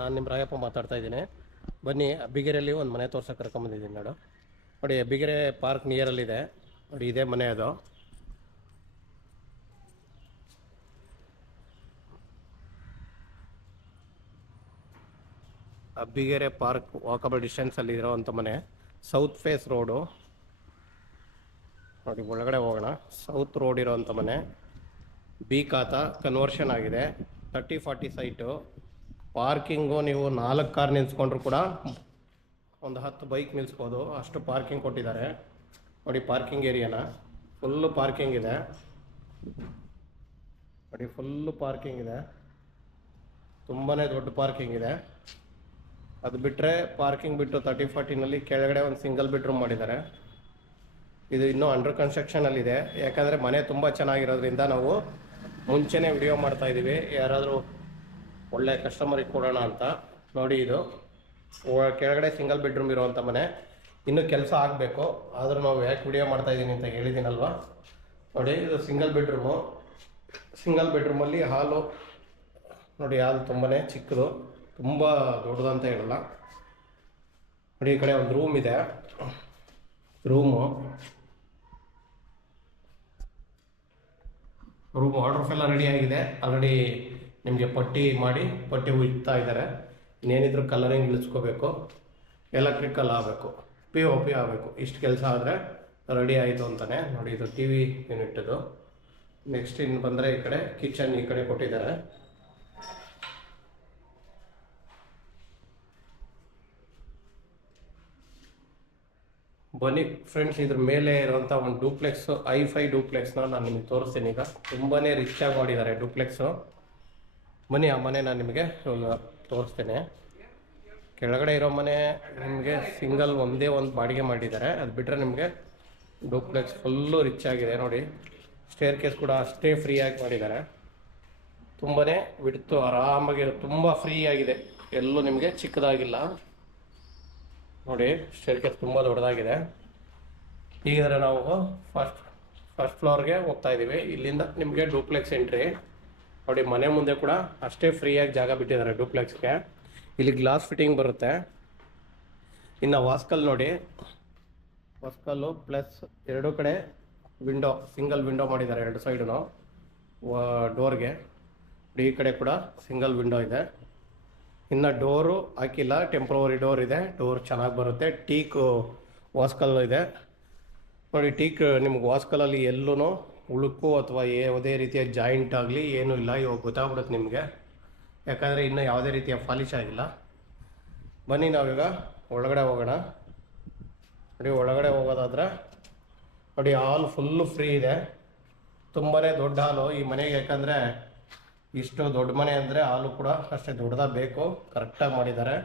ನಾನು ನಿಮ್ಮ ರಾಯಪ್ಪ ಮಾತಾಡ್ತಾ ಇದ್ದೀನಿ. ಬನ್ನಿ, ಅಬ್ಬಿಗೆರೆಯಲ್ಲಿ ಒಂದು ಮನೆ ತೋರ್ಸೋಕೆ ಕರ್ಕೊಂಬಂದಿದ್ದೀನಿ ನೋಡು. ನೋಡಿ, ಅಬ್ಬಿಗೆರೆ ಪಾರ್ಕ್ ನಿಯರಲ್ಲಿದೆ ನೋಡಿ, ಇದೇ ಮನೆ ಅದು. ಅಬ್ಬಿಗೆರೆ ಪಾರ್ಕ್ ವಾಕಬಲ್ ಡಿಸ್ಟೆನ್ಸಲ್ಲಿ ಇರೋವಂಥ ಮನೆ. ಸೌತ್ ಫೇಸ್ ರೋಡು ನೋಡಿ, ಒಳಗಡೆ ಹೋಗೋಣ. ಸೌತ್ ರೋಡ್ ಇರೋವಂಥ ಮನೆ. ಬಿ ಖಾತಾ ಕನ್ವರ್ಷನ್ ಆಗಿದೆ. 30-40 ಸೈಟು. ಪಾರ್ಕಿಂಗು ನೀವು 4 ಕಾರ್ ನಿಲ್ಸ್ಕೊಂಡ್ರು ಕೂಡ ಒಂದು 10 ಬೈಕ್ ನಿಲ್ಲಿಸ್ಬೋದು, ಅಷ್ಟು ಪಾರ್ಕಿಂಗ್ ಕೊಟ್ಟಿದ್ದಾರೆ ನೋಡಿ. ಪಾರ್ಕಿಂಗ್ ಏರಿಯಾನ ಫುಲ್ಲು ಪಾರ್ಕಿಂಗ್ ಇದೆ ನೋಡಿ, ಫುಲ್ಲು ಪಾರ್ಕಿಂಗ್ ಇದೆ. ತುಂಬಾ ದೊಡ್ಡ ಪಾರ್ಕಿಂಗ್ ಇದೆ. ಅದು ಬಿಟ್ಟರೆ ಪಾರ್ಕಿಂಗ್ ಬಿಟ್ಟು 30-40ನಲ್ಲಿ ಕೆಳಗಡೆ ಒಂದು ಸಿಂಗಲ್ ಬೆಡ್ರೂಮ್ ಮಾಡಿದ್ದಾರೆ. ಇದು ಇನ್ನೂ ಅಂಡರ್ ಕನ್ಸ್ಟ್ರಕ್ಷನಲ್ಲಿದೆ. ಯಾಕಂದರೆ ಮನೆ ತುಂಬ ಚೆನ್ನಾಗಿರೋದ್ರಿಂದ ನಾವು ಮುಂಚೆನೇ ವಿಡಿಯೋ ಮಾಡ್ತಾಯಿದ್ದೀವಿ, ಯಾರಾದರೂ ಒಳ್ಳೆ ಕಸ್ಟಮರಿಗೆ ಕೊಡೋಣ ಅಂತ. ನೋಡಿ, ಇದು ಕೆಳಗಡೆ ಸಿಂಗಲ್ ಬೆಡ್ರೂಮ್ ಇರೋವಂಥ ಮನೆ. ಇನ್ನೂ ಕೆಲಸ ಆಗಬೇಕು, ಆದರೂ ನಾವು ಯಾಕೆ ವಿಡಿಯೋ ಮಾಡ್ತಾಯಿದ್ದೀನಿ ಅಂತ ಹೇಳಿದ್ದೀನಲ್ವ. ನೋಡಿ, ಇದು ಸಿಂಗಲ್ ಬೆಡ್ರೂಮು. ಸಿಂಗಲ್ ಬೆಡ್ರೂಮಲ್ಲಿ ಹಾಲು ನೋಡಿ, ಹಾಲು ತುಂಬಾ ಚಿಕ್ಕದು, ತುಂಬ ದೊಡ್ಡದಂತ ಹೇಳಲ್ಲ ನೋಡಿ. ಈ ಕಡೆ ಒಂದು ರೂಮ್ ಇದೆ. ರೂಮು ವಾಟರ್ ಎಲ್ಲ ರೆಡಿ ಆಗಿದೆ. ಆಲ್ರೆಡಿ ನಿಮಗೆ ಪಟ್ಟಿ ಉಜ್ತಾ ಇದ್ದಾರೆ. ಇನ್ನೇನಿದ್ರು ಕಲರಿಂಗ್ ಇಳಿಸ್ಕೋಬೇಕು, ಎಲೆಕ್ಟ್ರಿಕಲ್ ಆಗಬೇಕು, POP ಆಗಬೇಕು. ಇಷ್ಟು ಕೆಲಸ ಆದರೆ ರೆಡಿ ಆಯಿತು ಅಂತಾನೆ ನೋಡಿ. ಇದು TV ಯೂನಿಟ್ಟದು. ನೆಕ್ಸ್ಟ್ ಇನ್ನು ಬಂದರೆ ಈ ಕಡೆ ಕಿಚನ್ ಈ ಕಡೆ ಕೊಟ್ಟಿದ್ದಾರೆ. ಬನ್ನಿ ಫ್ರೆಂಡ್ಸ್, ಇದ್ರ ಮೇಲೆ ಇರುವಂಥ ಒಂದು ಡೂಪ್ಲೆಕ್ಸ್, I5 ಡೂಪ್ಲೆಕ್ಸ್ನ ನಾನು ನಿಮಗೆ ತೋರಿಸ್ತೀನಿ. ಈಗ ತುಂಬಾ ರಿಚ್ ಆಗಿ ಮಾಡಿದ್ದಾರೆ ಡೂಪ್ಲೆಕ್ಸು. ಬನ್ನಿ, ಆ ಮನೆ ನಾನು ನಿಮಗೆ ತೋರಿಸ್ತೇನೆ. ಕೆಳಗಡೆ ಇರೋ ಮನೆ ನಿಮಗೆ ಸಿಂಗಲ್ ಒಂದೇ ಒಂದು ಬಾಡಿಗೆ ಮಾಡಿದ್ದಾರೆ. ಅದು ಬಿಟ್ಟರೆ ನಿಮಗೆ ಡೂಪ್ಲೆಕ್ಸ್ ಫುಲ್ಲು ರಿಚ್ ಆಗಿದೆ ನೋಡಿ. ಸ್ಟೇರ್ ಕೇಸ್ ಕೂಡ ಅಷ್ಟೇ ಫ್ರೀಯಾಗಿ ಮಾಡಿದ್ದಾರೆ. ತುಂಬಾ ಬಿಡ್ತು, ಆರಾಮಾಗಿ ತುಂಬ ಫ್ರೀ ಆಗಿದೆ, ಎಲ್ಲೂ ನಿಮಗೆ ಚಿಕ್ಕದಾಗಿಲ್ಲ ನೋಡಿ. ಸ್ಟೇರ್ ಕೇಸ್ ತುಂಬ ದೊಡ್ಡದಾಗಿದೆ. ಹೀಗಾದರೆ ನಾವು ಫಸ್ಟ್ ಫ್ಲೋರ್ಗೆ ಹೋಗ್ತಾ ಇದ್ದೀವಿ. ಇಲ್ಲಿಂದ ನಿಮಗೆ ಡೂಪ್ಲೆಕ್ಸ್ ಎಂಟ್ರಿ ನೋಡಿ. ಮನೆ ಮುಂದೆ ಕೂಡ ಅಷ್ಟೇ ಫ್ರೀಯಾಗಿ ಜಾಗ ಬಿಟ್ಟಿದ್ದಾರೆ ಡೂಪ್ಲೆಕ್ಸ್ಗೆ. ಇಲ್ಲಿ ಗ್ಲಾಸ್ ಫಿಟ್ಟಿಂಗ್ ಬರುತ್ತೆ. ಇನ್ನು ವಾಸ್ಕಲ್ ನೋಡಿ, ವಾಸ್ಕಲ್ಲು ಪ್ಲಸ್ 2 ಕಡೆ ವಿಂಡೋ, ಸಿಂಗಲ್ ವಿಂಡೋ ಮಾಡಿದ್ದಾರೆ 2 ಸೈಡು ಡೋರ್ಗೆ. ಈ ಕಡೆ ಕೂಡ ಸಿಂಗಲ್ ವಿಂಡೋ ಇದೆ. ಇನ್ನು ಡೋರು ಹಾಕಿಲ್ಲ, ಟೆಂಪ್ರವರಿ ಡೋರ್ ಇದೆ. ಡೋರ್ ಚೆನ್ನಾಗಿ ಬರುತ್ತೆ. ಟೀಕ್ ವಾಸ್ಕಲ್ ಇದೆ ನೋಡಿ. ಟೀಕ್ ನಿಮ್ಗೆ ವಾಸ್ಕಲಲ್ಲಿ ಎಲ್ಲೂ ಉಳುಕು ಅಥವಾ ಯಾವುದೇ ರೀತಿಯ ಜಾಯಿಂಟ್ ಆಗಲಿ ಏನೂ ಇಲ್ಲ. ಇವಾಗ ಗೊತ್ತಾಗ್ಬಿಡುತ್ತೆ ನಿಮಗೆ, ಯಾಕಂದರೆ ಇನ್ನೂ ಯಾವುದೇ ರೀತಿಯ ಪಾಲಿಶ್ ಆಗಿಲ್ಲ. ಬನ್ನಿ ನಾವೀಗ ಒಳಗಡೆ ಹೋಗೋಣ ನೋಡಿ. ಒಳಗಡೆ ಹೋಗೋದಾದ್ರೆ ನೋಡಿ, ಹಾಲ್ ಫುಲ್ಲು ಫ್ರೀ ಇದೆ. ತುಂಬಾ ದೊಡ್ಡ ಹಾಲು ಈ ಮನೆಗೆ. ಯಾಕಂದರೆ ಇಷ್ಟು ದೊಡ್ಡ ಮನೆ ಅಂದರೆ ಹಾಲು ಕೂಡ ಅಷ್ಟೇ ದೊಡ್ಡದಾಗಿ ಬೇಕು. ಕರೆಕ್ಟಾಗಿ ಮಾಡಿದ್ದಾರೆ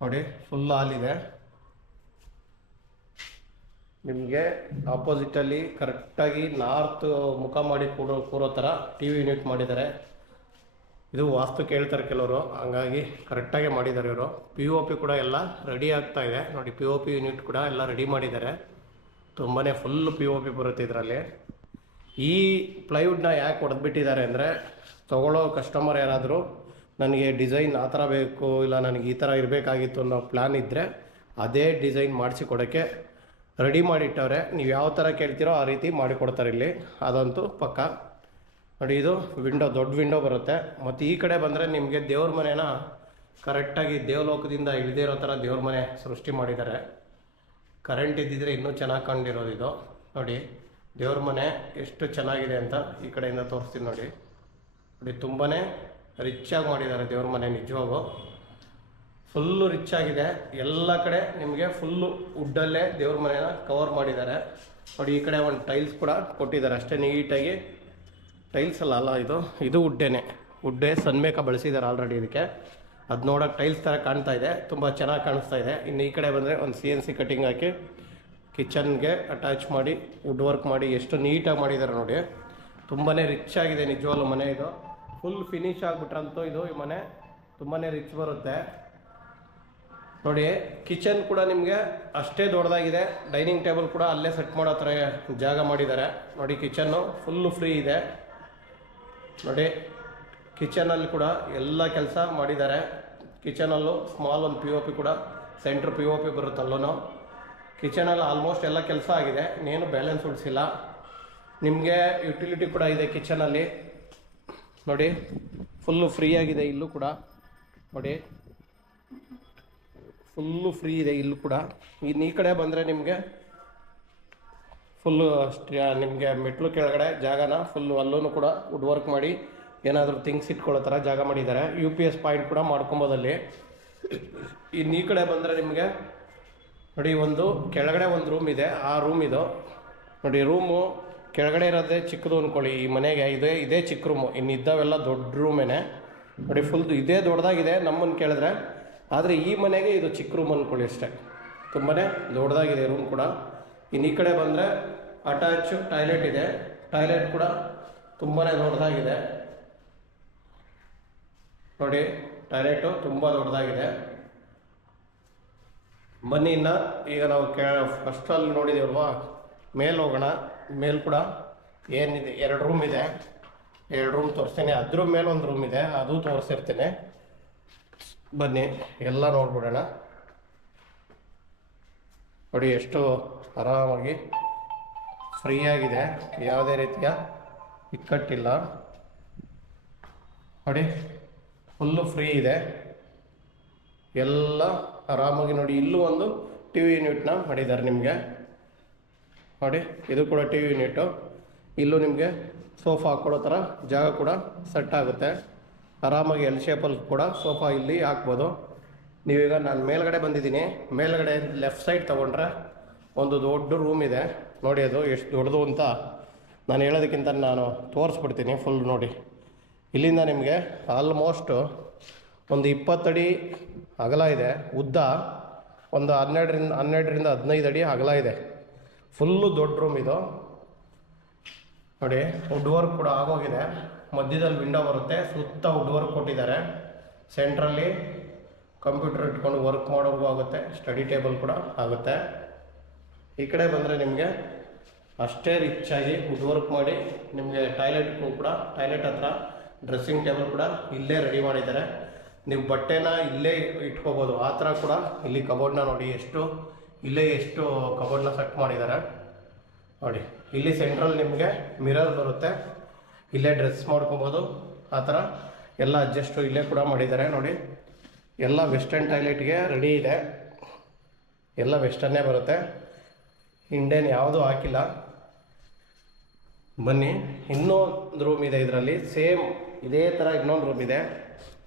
ನೋಡಿ. ಫುಲ್ ಹಾಲಿದೆ. ನಿಮಗೆ ಆಪೋಸಿಟಲ್ಲಿ ಕರೆಕ್ಟಾಗಿ ನಾರ್ತ್ ಮುಖ ಮಾಡಿ ಕೂರೋ ಥರ TV ಯೂನಿಟ್ ಮಾಡಿದ್ದಾರೆ. ಇದು ವಾಸ್ತು ಕೇಳ್ತಾರೆ ಕೆಲವರು, ಹಂಗಾಗಿ ಕರೆಕ್ಟಾಗಿ ಮಾಡಿದ್ದಾರೆ ಇವರು. POP ಕೂಡ ಎಲ್ಲ ರೆಡಿ ಆಗ್ತಾ ಇದೆ ನೋಡಿ. POP ಯೂನಿಟ್ ಕೂಡ ಎಲ್ಲ ರೆಡಿ ಮಾಡಿದ್ದಾರೆ. ತುಂಬಾ ಫುಲ್ಲು POP ಬರುತ್ತೆ ಇದರಲ್ಲಿ. ಈ ಪ್ಲೈವುಡ್ನ ಯಾಕೆ ಹೊಡೆದ್ಬಿಟ್ಟಿದ್ದಾರೆ ಅಂದರೆ, ತೊಗೊಳ್ಳೋ ಕಸ್ಟಮರ್ ಯಾರಾದರೂ ನನಗೆ ಡಿಸೈನ್ ಆ ಥರ ಬೇಕು, ಇಲ್ಲ ನನಗೆ ಈ ಥರ ಇರಬೇಕಾಗಿತ್ತು ಅನ್ನೋ ಪ್ಲ್ಯಾನ್ ಇದ್ದರೆ ಅದೇ ಡಿಸೈನ್ ಮಾಡಿಸಿ ಕೊಡೋಕ್ಕೆ ರೆಡಿ ಮಾಡಿಟ್ಟವ್ರೆ. ನೀವು ಯಾವ ಥರ ಕೇಳ್ತೀರೋ ಆ ರೀತಿ ಮಾಡಿಕೊಡ್ತಾರೆ ಇಲ್ಲಿ, ಅದಂತೂ ಪಕ್ಕ ನೋಡಿ. ಇದು ವಿಂಡೋ, ದೊಡ್ಡ ವಿಂಡೋ ಬರುತ್ತೆ. ಮತ್ತು ಈ ಕಡೆ ಬಂದರೆ ನಿಮಗೆ ದೇವ್ರ ಮನೆನ ಕರೆಕ್ಟಾಗಿ ದೇವಲೋಕದಿಂದ ಇಳಿದೇ ಇರೋ ಥರ ದೇವ್ರ ಮನೆ ಸೃಷ್ಟಿ ಮಾಡಿದ್ದಾರೆ. ಕರೆಂಟ್ ಇದ್ದಿದ್ರೆ ಇನ್ನೂ ಚೆನ್ನಾಗಿ ಕಂಡಿರೋದು ಇದು ನೋಡಿ. ದೇವ್ರ ಮನೆ ಎಷ್ಟು ಚೆನ್ನಾಗಿದೆ ಅಂತ ಈ ಕಡೆಯಿಂದ ತೋರಿಸ್ತೀನಿ ನೋಡಿ. ನೋಡಿ, ತುಂಬಾ ರಿಚ್ಚಾಗಿ ಮಾಡಿದ್ದಾರೆ ದೇವ್ರ ಮನೆ. ನಿಜವಾಗೂ ಫುಲ್ಲು ರಿಚ್ ಆಗಿದೆ. ಎಲ್ಲ ಕಡೆ ನಿಮಗೆ ಫುಲ್ಲು ವುಡ್ಡಲ್ಲೇ ದೇವ್ರ ಮನೆನ ಕವರ್ ಮಾಡಿದ್ದಾರೆ ನೋಡಿ. ಈ ಕಡೆ ಒಂದು ಟೈಲ್ಸ್ ಕೂಡ ಕೊಟ್ಟಿದ್ದಾರೆ ಅಷ್ಟೇ ನೀಟಾಗಿ. ಟೈಲ್ಸ್ ಅಲ್ಲ, ಇದು ವುಡ್ಡೇ ಸನ್ಮೇಕ ಬಳಸಿದ್ದಾರೆ ಆಲ್ರೆಡಿ ಇದಕ್ಕೆ. ಅದು ನೋಡೋಕೆ ಟೈಲ್ಸ್ ಥರ ಕಾಣ್ತಾ ಇದೆ, ತುಂಬ ಚೆನ್ನಾಗಿ ಕಾಣಿಸ್ತಾ ಇದೆ. ಇನ್ನು ಈ ಕಡೆ ಬಂದರೆ ಒಂದು CNC ಕಟ್ಟಿಂಗ್ ಹಾಕಿ ಕಿಚನ್ಗೆ ಅಟ್ಯಾಚ್ ಮಾಡಿ ವುಡ್ ವರ್ಕ್ ಮಾಡಿ ಎಷ್ಟು ನೀಟಾಗಿ ಮಾಡಿದ್ದಾರೆ ನೋಡಿ. ತುಂಬಾ ರಿಚ್ ಆಗಿದೆ ನಿಜವಾಗ್ಲೂ ಮನೆ. ಇದು ಫುಲ್ ಫಿನಿಶ್ ಆಗಿಬಿಟ್ರಂತೂ ಈ ಮನೆ ತುಂಬಾ ರಿಚ್ ಬರುತ್ತೆ ನೋಡಿ. ಕಿಚನ್ ಕೂಡ ನಿಮಗೆ ಅಷ್ಟೇ ದೊಡ್ಡದಾಗಿದೆ. ಡೈನಿಂಗ್ ಟೇಬಲ್ ಕೂಡ ಅಲ್ಲೇ ಸೆಟ್ ಮಾಡೋ ಥರ ಜಾಗ ಮಾಡಿದ್ದಾರೆ ನೋಡಿ. ಕಿಚನ್ನು ಫುಲ್ಲು ಫ್ರೀ ಇದೆ ನೋಡಿ. ಕಿಚನಲ್ಲಿ ಕೂಡ ಎಲ್ಲ ಕೆಲಸ ಮಾಡಿದ್ದಾರೆ. ಕಿಚನಲ್ಲೂ ಸ್ಮಾಲ್ ಒಂದು ಪಿ ಒ ಪಿ ಕೂಡ ಸೆಂಟ್ರ್ ಪಿ ಒ ಪಿ ಬರುತ್ತಲ್ಲೂ ಕಿಚನಲ್ಲಿ ಆಲ್ಮೋಸ್ಟ್ ಎಲ್ಲ ಕೆಲಸ ಆಗಿದೆ. ಇನ್ನೇನು ಬ್ಯಾಲೆನ್ಸ್ ಉಳಿಸಿಲ್ಲ. ನಿಮಗೆ ಯುಟಿಲಿಟಿ ಕೂಡ ಇದೆ ಕಿಚನಲ್ಲಿ ನೋಡಿ, ಫುಲ್ಲು ಫ್ರೀ ಆಗಿದೆ. ಇಲ್ಲೂ ಕೂಡ ನೋಡಿ ಫುಲ್ಲು ಫ್ರೀ ಇದೆ. ಇಲ್ಲೂ ಕೂಡ ಇನ್ನು ಈ ಕಡೆ ಬಂದರೆ ನಿಮಗೆ ಫುಲ್ಲು ನಿಮಗೆ ಮೆಟ್ಲು ಕೆಳಗಡೆ ಜಾಗನ ಫುಲ್ಲು ಅಲ್ಲೂ ಕೂಡ ವುಡ್ ವರ್ಕ್ ಮಾಡಿ ಏನಾದರೂ ಥಿಂಗ್ಸ್ ಇಟ್ಕೊಳ್ಳೋ ಥರ ಜಾಗ ಮಾಡಿದ್ದಾರೆ. UPS ಪಾಯಿಂಟ್ ಕೂಡ ಮಾಡ್ಕೊಬೋದಲ್ಲಿ. ಇನ್ನು ಈ ಕಡೆ ಬಂದರೆ ನಿಮಗೆ ನೋಡಿ ಒಂದು ಕೆಳಗಡೆ ಒಂದು ರೂಮ್ ಇದೆ. ಆ ರೂಮ್ ಇದು ನೋಡಿ. ರೂಮು ಕೆಳಗಡೆ ಇರೋದೇ ಚಿಕ್ಕದು ಅಂದ್ಕೊಳ್ಳಿ. ಈ ಮನೆಗೆ ಇದೇ ಚಿಕ್ಕ ರೂಮು. ಇನ್ನು ಇದ್ದಾವೆಲ್ಲ ದೊಡ್ಡ ರೂಮೇನೆ ನೋಡಿ. ಫುಲ್ದು ಇದೇ ದೊಡ್ಡದಾಗಿದೆ ನಮ್ಮನ್ನು ಕೇಳಿದ್ರೆ. ಆದರೆ ಈ ಮನೆಗೆ ಇದು ಚಿಕ್ಕ ರೂಮ್ ಅಂದ್ಕೊಳ್ಳಿ ಅಷ್ಟೇ. ತುಂಬಾ ದೊಡ್ಡದಾಗಿದೆ ರೂಮ್ ಕೂಡ. ಇನ್ನು ಈ ಕಡೆ ಬಂದರೆ ಅಟ್ಯಾಚ್ ಟಾಯ್ಲೆಟ್ ಇದೆ. ಟಾಯ್ಲೆಟ್ ಕೂಡ ತುಂಬಾ ದೊಡ್ಡದಾಗಿದೆ ನೋಡಿ. ಟಾಯ್ಲೆಟು ತುಂಬ ದೊಡ್ಡದಾಗಿದೆ. ಬನ್ನಿ ಇನ್ನು ಈಗ ನಾವು ಫಸ್ಟಲ್ಲಿ ನೋಡಿದ್ದೀವಲ್ವಾ, ಮೇಲೆ ಹೋಗೋಣ. ಮೇಲೆ ಕೂಡ ಏನಿದೆ, 2 ರೂಮ್ ಇದೆ. 2 ರೂಮ್ ತೋರಿಸ್ತೀನಿ. ಅದ್ರ ಮೇಲೆ ಒಂದು ರೂಮ್ ಇದೆ, ಅದು ತೋರಿಸಿರ್ತೀನಿ. ಬನ್ನಿ ಎಲ್ಲ ನೋಡ್ಬಿಡೋಣ. ನೋಡಿ ಎಷ್ಟು ಆರಾಮಾಗಿ ಫ್ರೀಯಾಗಿದೆ, ಯಾವುದೇ ರೀತಿಯ ಇಕ್ಕಟ್ಟಿಲ್ಲ ನೋಡಿ. ಫುಲ್ಲು ಫ್ರೀ ಇದೆ, ಎಲ್ಲ ಆರಾಮಾಗಿ ನೋಡಿ. ಇಲ್ಲೂ ಒಂದು TV ಯೂನಿಟ್ನ ಮಾಡಿದ್ದಾರೆ ನಿಮಗೆ ನೋಡಿ. ಇದು ಕೂಡ TV ಯೂನಿಟು. ಇಲ್ಲೂ ನಿಮಗೆ ಸೋಫಾ ಹಾಕ್ಕೊಳ್ಳೋ ಥರ ಜಾಗ ಕೂಡ ಸೆಟ್ ಆಗುತ್ತೆ. ಆರಾಮಾಗಿ ಎಲ್ ಶೇಪಲ್ಲಿ ಕೂಡ ಸೋಫಾ ಇಲ್ಲಿ ಹಾಕ್ಬೋದು. ನೀವೀಗ ನಾನು ಮೇಲ್ಗಡೆ ಬಂದಿದ್ದೀನಿ. ಮೇಲ್ಗಡೆ ಲೆಫ್ಟ್ ಸೈಡ್ ತೊಗೊಂಡ್ರೆ ಒಂದು ದೊಡ್ಡ ರೂಮ್ ಇದೆ ನೋಡಿ. ಅದು ಎಷ್ಟು ದೊಡ್ಡದು ಅಂತ ನಾನು ಹೇಳೋದಕ್ಕಿಂತ ನಾನು ತೋರಿಸ್ಬಿಡ್ತೀನಿ ಫುಲ್ ನೋಡಿ. ಇಲ್ಲಿಂದ ನಿಮಗೆ ಆಲ್ಮೋಸ್ಟು ಒಂದು 20 ಅಡಿ ಅಗಲ ಇದೆ. ಉದ್ದ ಒಂದು 12ರಿಂದ 15 ಅಡಿ ಅಗಲ ಇದೆ. ಫುಲ್ಲು ದೊಡ್ಡ ರೂಮ್ ಇದು ನೋಡಿ. ವುಡ್ ವರ್ಕ್ ಕೂಡ ಆಗೋಗಿದೆ. ಮಧ್ಯದಲ್ಲಿ ವಿಂಡೋ ಬರುತ್ತೆ, ಸುತ್ತ ವುಡ್ ವರ್ಕ್ ಕೊಟ್ಟಿದ್ದಾರೆ. ಸೆಂಟ್ರಲ್ಲಿ ಕಂಪ್ಯೂಟರ್ ಇಟ್ಕೊಂಡು ವರ್ಕ್ ಮಾಡೋಕ್ಕೂ ಆಗುತ್ತೆ, ಸ್ಟಡಿ ಟೇಬಲ್ ಕೂಡ ಆಗುತ್ತೆ. ಈ ಕಡೆ ಬಂದರೆ ನಿಮಗೆ ಅಷ್ಟೇ ರಿಚ್ಚಾಗಿ ವುಡ್ ವರ್ಕ್ ಮಾಡಿ ನಿಮಗೆ ಟಾಯ್ಲೆಟ್ಗೂ ಕೂಡ, ಟಾಯ್ಲೆಟ್ ಹತ್ರ ಡ್ರೆಸ್ಸಿಂಗ್ ಟೇಬಲ್ ಕೂಡ ಇಲ್ಲೇ ರೆಡಿ ಮಾಡಿದ್ದಾರೆ. ನೀವು ಬಟ್ಟೆನ ಇಲ್ಲೇ ಇಟ್ಕೋಬೋದು. ಆ ಥರ ಕೂಡ ಇಲ್ಲಿ ಕಬೋರ್ಡ್ನ ನೋಡಿ, ಇಲ್ಲೇ ಎಷ್ಟು ಕಬೋರ್ಡ್ನ ಸೆಟ್ ಮಾಡಿದ್ದಾರೆ ನೋಡಿ. ಇಲ್ಲಿ ಸೆಂಟ್ರಲ್ಲಿ ನಿಮಗೆ ಮಿರರ್ ಬರುತ್ತೆ, ಇಲ್ಲೇ ಡ್ರೆಸ್ ಮಾಡ್ಕೊಬೋದು. ಆ ಥರ ಎಲ್ಲ ಅಡ್ಜಸ್ಟು ಇಲ್ಲೇ ಕೂಡ ಮಾಡಿದ್ದಾರೆ ನೋಡಿ. ಎಲ್ಲ ವೆಸ್ಟರ್ನ್ ಟಾಯ್ಲೆಟ್ಗೆ ರೆಡಿ ಇದೆ. ಎಲ್ಲ ವೆಸ್ಟರ್ನೇ ಬರುತ್ತೆ, ಇಂಡಿಯನ್ ಯಾವುದೂ ಹಾಕಿಲ್ಲ. ಬನ್ನಿ, ಇನ್ನೊಂದು ರೂಮ್ ಇದೆ ಇದರಲ್ಲಿ. ಸೇಮ್ ಇದೇ ಥರ ಇನ್ನೊಂದು ರೂಮ್ ಇದೆ.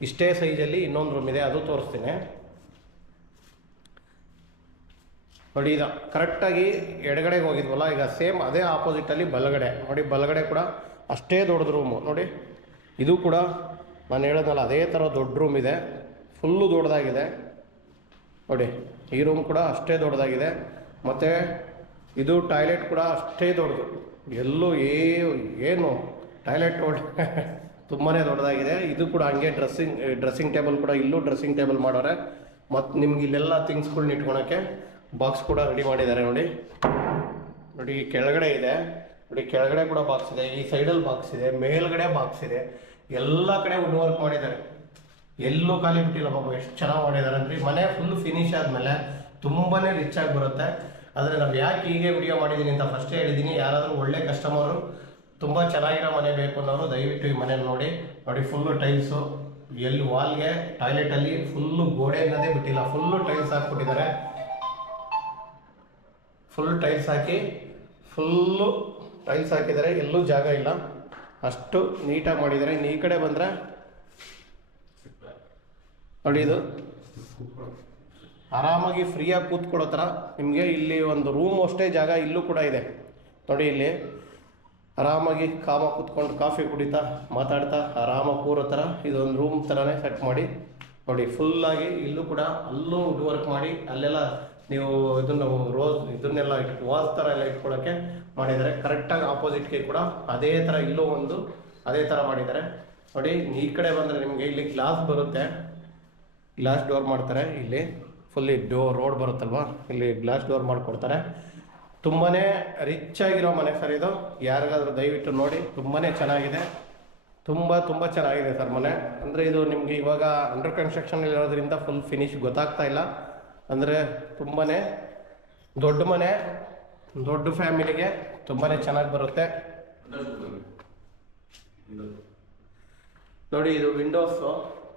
ಇಷ್ಟೇ ಸೈಜಲ್ಲಿ ಇನ್ನೊಂದು ರೂಮ್ ಇದೆ, ಅದು ತೋರಿಸ್ತೀನಿ ನೋಡಿ. ಇದು ಕರೆಕ್ಟಾಗಿ ಎಡಗಡೆಗೆ ಹೋಗಿದ್ವಲ್ಲ, ಈಗ ಸೇಮ್ ಅದೇ ಆಪೋಸಿಟಲ್ಲಿ ಬಲಗಡೆ ನೋಡಿ. ಬಲಗಡೆ ಕೂಡ ಅಷ್ಟೇ ದೊಡ್ಡದು ರೂಮು ನೋಡಿ. ಇದು ಕೂಡ ನಾನು ಹೇಳೋದಲ್ಲ, ಅದೇ ಥರ ದೊಡ್ಡ ರೂಮ್ ಇದೆ. ಫುಲ್ಲು ದೊಡ್ಡದಾಗಿದೆ ನೋಡಿ. ಈ ರೂಮ್ ಕೂಡ ಅಷ್ಟೇ ದೊಡ್ಡದಾಗಿದೆ. ಮತ್ತು ಇದು ಟಾಯ್ಲೆಟ್ ಕೂಡ ಅಷ್ಟೇ ದೊಡ್ಡದು. ಎಲ್ಲೂ ಏನು ಟಾಯ್ಲೆಟ್ ತುಂಬಾ ದೊಡ್ಡದಾಗಿದೆ. ಇದು ಕೂಡ ಹಂಗೆ ಡ್ರೆಸ್ಸಿಂಗ್ ಟೇಬಲ್ ಕೂಡ, ಇಲ್ಲೂ ಡ್ರೆಸ್ಸಿಂಗ್ ಟೇಬಲ್ ಮಾಡೋರೆ. ಮತ್ತು ನಿಮ್ಗೆ ಇಲ್ಲೆಲ್ಲ ಥಿಂಗ್ಸ್ಗಳ್ನ ಇಟ್ಕೊಳಕ್ಕೆ ಬಾಕ್ಸ್ ಕೂಡ ರೆಡಿ ಮಾಡಿದ್ದಾರೆ ನೋಡಿ. ನೋಡಿ ಕೆಳಗಡೆ ಇದೆ ನೋಡಿ, ಕೆಳಗಡೆ ಕೂಡ ಬಾಕ್ಸ್ ಇದೆ, ಈ ಸೈಡಲ್ಲಿ ಬಾಕ್ಸ್ ಇದೆ, ಮೇಲ್ಗಡೆ ಬಾಕ್ಸ್ ಇದೆ. ಎಲ್ಲ ಕಡೆ ವುಡ್ ವರ್ಕ್ ಮಾಡಿದ್ದಾರೆ, ಎಲ್ಲೂ ಖಾಲಿ ಬಿಟ್ಟಿಲ್ಲ ಬಾಬು. ಎಷ್ಟು ಚೆನ್ನಾಗಿ ಮಾಡಿದ್ದಾರೆ ಅಂದರೆ, ಮನೆ ಫುಲ್ ಫಿನಿಶ್ ಆದಮೇಲೆ ತುಂಬಾ ರಿಚ್ ಆಗಿ ಬರುತ್ತೆ. ಆದರೆ ನಾವು ಯಾಕೆ ಹೀಗೆ ವಿಡಿಯೋ ಮಾಡಿದ್ದೀನಿ ಅಂತ ಫಸ್ಟೇ ಹೇಳಿದ್ದೀನಿ. ಯಾರಾದರೂ ಒಳ್ಳೆ ಕಸ್ಟಮರು ತುಂಬ ಚೆನ್ನಾಗಿರೋ ಮನೆ ಬೇಕು ಅನ್ನೋರು ದಯವಿಟ್ಟು ಈ ಮನೇಲಿ ನೋಡಿ. ಫುಲ್ಲು ಟೈಲ್ಸು, ಎಲ್ಲಿ ವಾಲ್ಗೆ ಟಾಯ್ಲೆಟಲ್ಲಿ ಫುಲ್ಲು ಗೋಡೆ ಅನ್ನೋದೇ ಬಿಟ್ಟಿಲ್ಲ, ಫುಲ್ಲು ಟೈಲ್ಸ್ ಹಾಕ್ಬಿಟ್ಟಿದ್ದಾರೆ. ಫುಲ್ ಟೈಲ್ಸ್ ಹಾಕಿದ್ದಾರೆ, ಎಲ್ಲೂ ಜಾಗ ಇಲ್ಲ, ಅಷ್ಟು ನೀಟಾಗಿ ಮಾಡಿದ್ದಾರೆ. ಇನ್ನು ಈ ಕಡೆ ಬಂದರೆ ನೋಡಿ, ಇದು ಆರಾಮಾಗಿ ಫ್ರೀಯಾಗಿ ಕೂತ್ಕೊಳ್ಳೋ ಥರ ನಿಮಗೆ ಇಲ್ಲಿ ಒಂದು ರೂಮ್ ಅಷ್ಟೇ ಜಾಗ ಇಲ್ಲೂ ಕೂಡ ಇದೆ ನೋಡಿ. ಇಲ್ಲಿ ಆರಾಮಾಗಿ ಕೂತ್ಕೊಂಡು ಕಾಫಿ ಕುಡಿತಾ ಮಾತಾಡ್ತಾ ಆರಾಮಾಗಿ ಕೂರೋ ಥರ ಇದೊಂದು ರೂಮ್ ಥರನೇ ಸೆಟ್ ಮಾಡಿ ನೋಡಿ. ಫುಲ್ಲಾಗಿ ಇಲ್ಲೂ ಕೂಡ ಅಲ್ಲೂ ವುಡ್ ವರ್ಕ್ ಮಾಡಿ, ಅಲ್ಲೆಲ್ಲ ನೀವು ಇದನ್ನೆಲ್ಲ ವಾಲ್ ಥರ ಎಲ್ಲ ಇಟ್ಕೊಳ್ಳೋಕ್ಕೆ ಮಾಡಿದ್ದಾರೆ. ಕರೆಕ್ಟಾಗಿ ಆಪೋಸಿಟ್ಗೆ ಕೂಡ ಅದೇ ಥರ ಇಲ್ಲೂ ಒಂದು ಅದೇ ಥರ ಮಾಡಿದ್ದಾರೆ ನೋಡಿ. ಈ ಕಡೆ ಬಂದರೆ ನಿಮಗೆ ಇಲ್ಲಿ ಗ್ಲಾಸ್ ಬರುತ್ತೆ, ಗ್ಲಾಸ್ ಡೋರ್ ಮಾಡ್ತಾರೆ. ಇಲ್ಲಿ ಫುಲ್ಲಿ ರೋಡ್ ಬರುತ್ತಲ್ವ, ಇಲ್ಲಿ ಗ್ಲಾಸ್ ಡೋರ್ ಮಾಡಿಕೊಡ್ತಾರೆ. ತುಂಬಾ ರಿಚ್ ಆಗಿರೋ ಮನೆ ಸರ್ ಇದು. ಯಾರಿಗಾದ್ರೂ ದಯವಿಟ್ಟು ನೋಡಿ, ತುಂಬಾ ಚೆನ್ನಾಗಿದೆ. ತುಂಬ ಚೆನ್ನಾಗಿದೆ ಸರ್ ಮನೆ. ಅಂದರೆ ಇದು ನಿಮಗೆ ಇವಾಗ ಅಂಡರ್ ಕನ್ಸ್ಟ್ರಕ್ಷನ್ ಇರೋದ್ರಿಂದ ಫುಲ್ ಫಿನಿಶ್ ಗೊತ್ತಾಗ್ತಾ ಇಲ್ಲ. ಅಂದರೆ ತುಂಬಾ ದೊಡ್ಡ ಮನೆ, ದೊಡ್ಡ ಫ್ಯಾಮಿಲಿಗೆ ತುಂಬಾ ಚೆನ್ನಾಗಿ ಬರುತ್ತೆ. ನೋಡಿ ಇದು ವಿಂಡೋಸು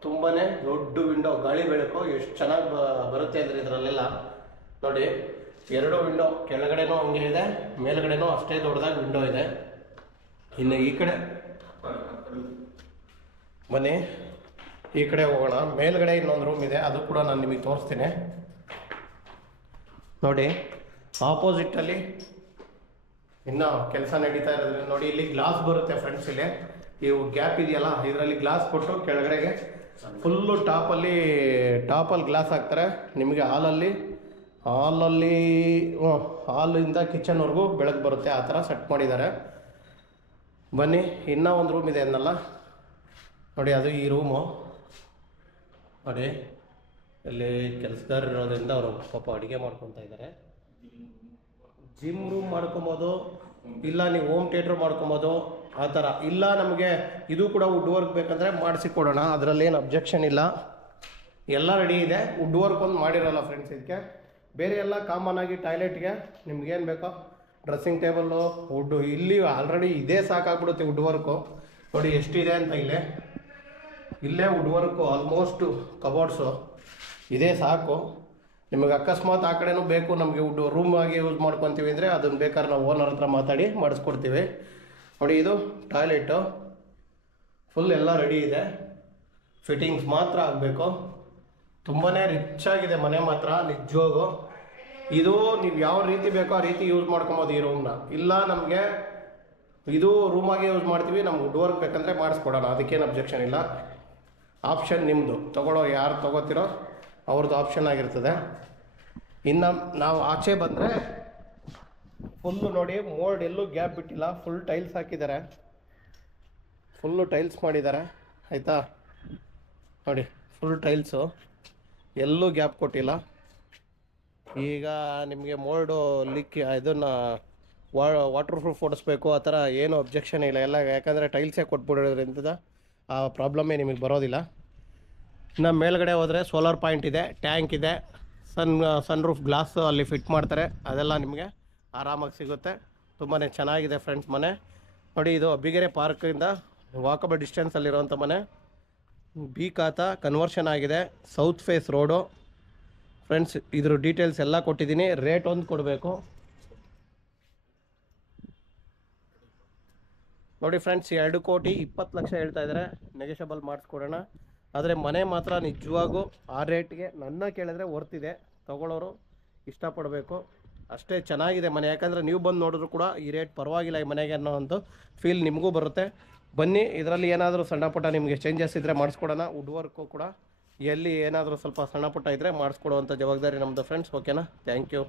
ತುಂಬಾ ದೊಡ್ಡ ವಿಂಡೋ, ಗಾಳಿ ಬೆಳಕು ಎಷ್ಟು ಚೆನ್ನಾಗಿ ಬರುತ್ತೆ ಅಂದರೆ ಇದರಲ್ಲೆಲ್ಲ. ನೋಡಿ 2 ವಿಂಡೋ, ಕೆಳಗಡೆನೂ ಹಂಗೆ ಇದೆ, ಮೇಲ್ಗಡೆನೂ ಅಷ್ಟೇ ದೊಡ್ಡದಾಗಿ ವಿಂಡೋ ಇದೆ. ಇನ್ನು ಈ ಕಡೆ ಬನ್ನಿ, ಈ ಕಡೆ ಹೋಗೋಣ. ಮೇಲ್ಗಡೆ ಇನ್ನೊಂದು ರೂಮ್ ಇದೆ, ಅದು ಕೂಡ ನಾನು ನಿಮಗೆ ತೋರಿಸ್ತೀನಿ. ನೋಡಿ ಆಪೋಸಿಟಲ್ಲಿ ಇನ್ನೂ ಕೆಲಸ ನಡೀತಾ ಇರೋದ್ರಿಂದ ನೋಡಿ ಇಲ್ಲಿ ಗ್ಲಾಸ್ ಬರುತ್ತೆ ಫ್ರೆಂಡ್ಸ್. ಇಲ್ಲಿ ಇವು ಗ್ಯಾಪ್ ಇದೆಯಲ್ಲ, ಇದರಲ್ಲಿ ಗ್ಲಾಸ್ ಕೊಟ್ಟು ಕೆಳಗಡೆಗೆ ಫುಲ್ಲು ಟಾಪಲ್ಲಿ ಗ್ಲಾಸ್ ಹಾಕ್ತಾರೆ ನಿಮಗೆ. ಹಾಲಿಂದ ಕಿಚನ್ವರೆಗೂ ಬೆಳಕು ಬರುತ್ತೆ, ಆ ಥರ ಸೆಟ್ ಮಾಡಿದ್ದಾರೆ. ಬನ್ನಿ, ಇನ್ನೂ ಒಂದು ರೂಮ್ ಇದೆ ಅನ್ನಲ್ಲ ನೋಡಿ, ಅದು ಈ ರೂಮು. ನೋಡಿ ಇಲ್ಲಿ ಕೆಲಸಗಾರರು ಇರೋದ್ರಿಂದ ಅವರು ಪಾಪ ಅಡುಗೆ ಮಾಡ್ಕೊತಾ ಇದ್ದಾರೆ. ಜಿಮ್ ರೂಮ್ ಮಾಡ್ಕೊಬೋದು, ಇಲ್ಲ ನೀವು ಹೋಮ್ ಥಿಯೇಟ್ರ್ ಮಾಡ್ಕೊಬೋದು, ಆ ಥರ. ಇಲ್ಲ ನಮಗೆ ಇದು ಕೂಡ ವುಡ್ ವರ್ಕ್ ಬೇಕಂದರೆ ಮಾಡಿಸಿ ಕೊಡೋಣ, ಅದರಲ್ಲೇನು ಅಬ್ಜೆಕ್ಷನ್ ಇಲ್ಲ. ಎಲ್ಲ ರೆಡಿ ಇದೆ. ವುಡ್ ವರ್ಕ್ ಒಂದು ಮಾಡಿರೋಲ್ಲ ಫ್ರೆಂಡ್ಸ್ ಇದಕ್ಕೆ. ಬೇರೆ ಎಲ್ಲ ಕಾಮನ್ ಆಗಿ ಟಾಯ್ಲೆಟ್ಗೆ ನಿಮ್ಗೇನು ಬೇಕೋ ಡ್ರೆಸ್ಸಿಂಗ್ ಟೇಬಲ್ಲು ವುಡ್ಡು, ಇಲ್ಲಿ ಆಲ್ರೆಡಿ ಇದೇ ಸಾಕಾಗ್ಬಿಡುತ್ತೆ ವುಡ್ ವರ್ಕು. ನೋಡಿ ಎಷ್ಟಿದೆ ಅಂತ ಇಲ್ಲೇ ವುಡ್ ವರ್ಕು ಆಲ್ಮೋಸ್ಟು ಕಬೋರ್ಡ್ಸು ಇದೇ ಸಾಕು. ನಿಮಗೆ ಅಕಸ್ಮಾತ್ ಆ ಕಡೆನೂ ಬೇಕು ನಮಗೆ ವುಡ್ ರೂಮ್ ಆಗಿ ಯೂಸ್ ಮಾಡ್ಕೊತೀವಿ ಅಂದರೆ ಅದನ್ನು ಬೇಕಾದ್ರೆ ನಾವು ಓನರ್ ಹತ್ರ ಮಾತಾಡಿ ಮಾಡಿಸ್ಕೊಡ್ತೀವಿ. ನೋಡಿ ಇದು ಟಾಯ್ಲೆಟು ಫುಲ್ ಎಲ್ಲ ರೆಡಿ ಇದೆ, ಫಿಟ್ಟಿಂಗ್ಸ್ ಮಾತ್ರ ಆಗಬೇಕು. ತುಂಬಾ ರಿಚ್ ಆಗಿದೆ ಮನೆ ಮಾತ್ರ ನಿಜವಾಗೂ. ಇದು ನೀವು ಯಾವ ರೀತಿ ಬೇಕೋ ಆ ರೀತಿ ಯೂಸ್ ಮಾಡ್ಕೊಬೋದು ಈ ರೂಮ್ನ. ಇಲ್ಲ ನಮಗೆ ಇದು ರೂಮಾಗೆ ಯೂಸ್ ಮಾಡ್ತೀವಿ, ನಮ್ಗೆ ವುಡ್ ವರ್ಕ್ ಬೇಕಂದರೆ ಮಾಡಿಸ್ಕೊಡೋಣ, ಅದಕ್ಕೇನು ಅಬ್ಜೆಕ್ಷನ್ ಇಲ್ಲ. ಆಪ್ಷನ್ ನಿಮ್ಮದು, ಯಾರು ತೊಗೋತಿರೋ ಅವ್ರದ್ದು ಆಪ್ಷನ್ ಆಗಿರ್ತದೆ. ಇನ್ನು ನಾವು ಆಚೆ ಬಂದರೆ ಫುಲ್ಲು ನೋಡಿ ಮೋಲ್ಡ್ ಎಲ್ಲೂ ಗ್ಯಾಪ್ ಬಿಟ್ಟಿಲ್ಲ, ಫುಲ್ ಟೈಲ್ಸ್ ಹಾಕಿದ್ದಾರೆ, ಫುಲ್ಲು ಟೈಲ್ಸ್ ಮಾಡಿದ್ದಾರೆ ಆಯಿತಾ. ನೋಡಿ ಫುಲ್ ಟೈಲ್ಸು, ಎಲ್ಲೂ ಗ್ಯಾಪ್ ಕೊಟ್ಟಿಲ್ಲ. ಈಗ ನಿಮಗೆ ಮೋಲ್ಡು ಲೀಕ್ ಇದನ್ನು ವಾಟರ್ ಪ್ರೂಫ್ ಓಡಿಸ್ಬೇಕು ಆ ಥರ ಏನು ಅಬ್ಜೆಕ್ಷನ್ ಇಲ್ಲ ಎಲ್ಲ, ಯಾಕಂದರೆ ಟೈಲ್ಸೇ ಕೊಟ್ಬಿಡೋದ್ರಿಂದ ಆ ಪ್ರಾಬ್ಲಮ್ಮೇ ನಿಮಗೆ ಬರೋದಿಲ್ಲ. ಇನ್ನು ಮೇಲ್ಗಡೆ ಹೋದರೆ ಸೋಲಾರ್ ಪಾಯಿಂಟ್ ಇದೆ, ಟ್ಯಾಂಕ್ ಇದೆ, ಸನ್ ರೂಫ್ ಗ್ಲಾಸು ಅಲ್ಲಿ ಫಿಟ್ ಮಾಡ್ತಾರೆ, ಅದೆಲ್ಲ ನಿಮಗೆ ಆರಾಮಾಗಿ ಸಿಗುತ್ತೆ. ತುಂಬಾ ಚೆನ್ನಾಗಿದೆ ಫ್ರೆಂಡ್ಸ್ ಮನೆ. ನೋಡಿ ಇದು ಅಬ್ಬಿಗೆರೆ ಪಾರ್ಕಿಂದ ವಾಕಬಲ್ ಡಿಸ್ಟೆನ್ಸಲ್ಲಿರುವಂಥ ಮನೆ. ಬಿ ಖಾತಾ ಕನ್ವರ್ಷನ್ ಆಗಿದೆ, ಸೌತ್ ಫೇಸ್ ರೋಡು ಫ್ರೆಂಡ್ಸ್. ಇದ್ರ ಡೀಟೇಲ್ಸ್ ಎಲ್ಲ ಕೊಟ್ಟಿದ್ದೀನಿ. ರೇಟ್ ಒಂದು ಕೊಡಬೇಕು ನೋಡಿ ಫ್ರೆಂಡ್ಸ್, 2,20,00,000 ಹೇಳ್ತಾ ಇದ್ದಾರೆ, ನೆಗೆಷಬಲ್ ಮಾಡಿಸ್ಕೊಡೋಣ. ಆದರೆ ಮನೆ ಮಾತ್ರ ನಿಜವಾಗೂ ಆ ರೇಟ್ಗೆ ನನ್ನ ಕೇಳಿದ್ರೆ ವರ್ತಿದೆ, ತೊಗೊಳ್ಳೋರು ಇಷ್ಟಪಡಬೇಕು. ಅಷ್ಟೇ ಚೆನ್ನಾಗಿದೆ ಮನೆ, ಯಾಕಂದರೆ ನೀವು ಬಂದು ನೋಡಿದ್ರು ಕೂಡ ಈ ರೇಟ್ ಪರವಾಗಿಲ್ಲ ಈ ಮನೆಗೆ ಅನ್ನೋ ಒಂದು ಫೀಲ್ ನಿಮಗೂ ಬರುತ್ತೆ. ಬನ್ನಿ, ಇದರಲ್ಲಿ ಏನಾದರೂ ಸಣ್ಣ ಪುಟ್ಟ ನಿಮಗೆ ಚೇಂಜಸ್ ಇದ್ದರೆ ಮಾಡಿಸ್ಕೊಡೋಣ. ವುಡ್ ವರ್ಕು ಕೂಡ ಎಲ್ಲಿ ಏನಾದರೂ ಸ್ವಲ್ಪ ಸಣ್ಣ ಪುಟ್ಟ ಇದ್ದರೆ ಮಾಡಿಸ್ಕೊಡುವಂಥ ಜವಾಬ್ದಾರಿ ನಮ್ಮದು ಫ್ರೆಂಡ್ಸ್. ಓಕೆನಾ? Thank you.